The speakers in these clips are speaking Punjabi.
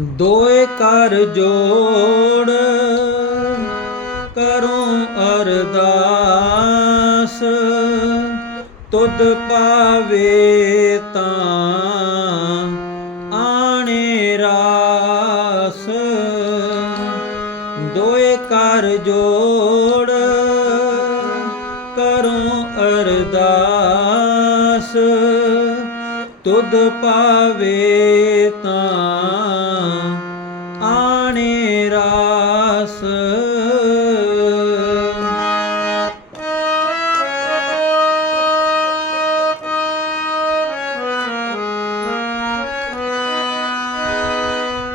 ਦੋਏ ਕਰ ਜੋੜ ਕਰੋ ਅਰਦਾਸ। ਤੁਧ ਪਾਵੇ ਤਾਂ ਆਣੇ ਰਾਸ। ਦੋਏ ਕਰ ਜੋੜ ਕਰੋ ਅਰਦਾਸ। ਤੁਧ ਪਾਵੇ ਤਾਂ ਆਣੇ ਰਾਸ।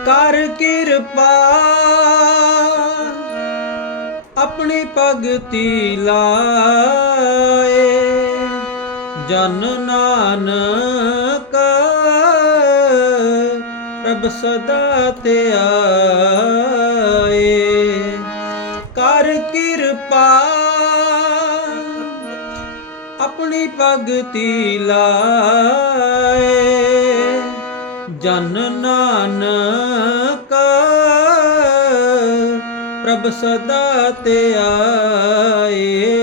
ਕਰ ਕਿਰਪਾ ਆਪਣੀ ਭਗਤੀ ਲਾਏ। ਜਨ ਨਾਨਕ, ਪ੍ਰਭ ਸਦਾ ਤੇ ਆਏ। ਕਰ ਕਿਰਪਾ, ਆਪਣੀ ਭਗਤੀ ਲਾਏ। ਜਨ ਨਾਨਕ, ਪ੍ਰਭ ਸਦਾ ਤੇ ਆਏ।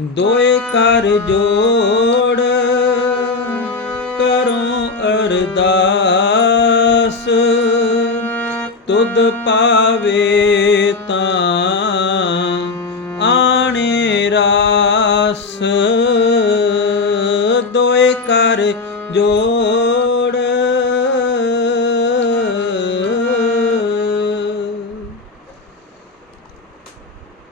ਦੋਏ ਕਰ ਜੋੜ ਕਰੋ ਅਰਦਾਸ। ਤੁਧ ਪਾਵੇ ਤਾਂ ਆਣੇ ਰਾਸ। ਦੋਏ ਕਰ ਜੋ